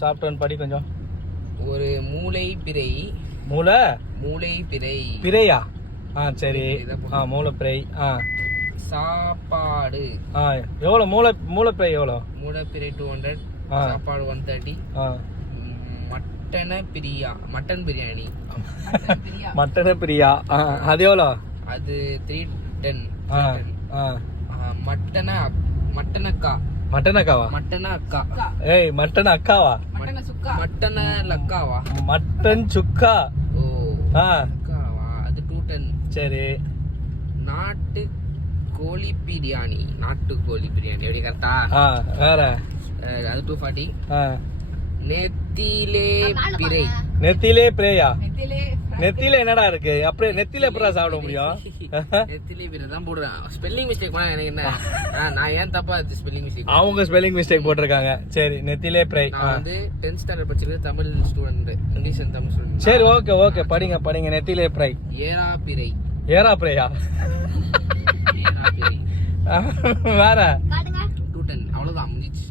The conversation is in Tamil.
சாப்பிட்டோன்னு படி கொஞ்சம். ஒரு மூளை பிறை. மூளை பிறை. பிறையா? சரி. மூளை பிறை. சாப்பாடு. எவ்வளோ மூளை பிறை எவ்வளோ? மூளை பிறை 200. சாப்பாடு 130. மட்டன் பிரியாணி. மட்டன் பிரியா அது எவ்வளோ? அது 310. மட்டனக்கா. ஏய் மட்டன் அக்காவா? மட்டன் சுக்கா. அக்காவா? அது 210. சரி. நாட்டு கோழி பிரியாணி எப்படி கரெக்டா? வேற அது 240. நெத்திலே பிறையா? நெத்தில என்னடா இருக்கு? அப்படியே நெத்தில எப்படா சாப்பிட முடியும்? நெத்திலே பிறை தான் போடுறேன். ஸ்பெல்லிங் மிஸ்டேக் பண்ணா எனக்கு என்ன? நான் ஏன் தப்பா ஸ்பெல்லிங் மிஸ்டேக்? அவங்க ஸ்பெல்லிங் மிஸ்டேக் போட்டிருக்காங்க. சரி நெத்திலே பிறை. நான் வந்து 10th ஸ்டாண்டர்ட் படிச்சிருக்கேன். Tamil student. English and Tamil student. சரி ஓகே படிங்க நெத்திலே பிறை. ஏரா பிறை. வேற 210. அவ்வளவுதான் முடிஞ்சிச்சு.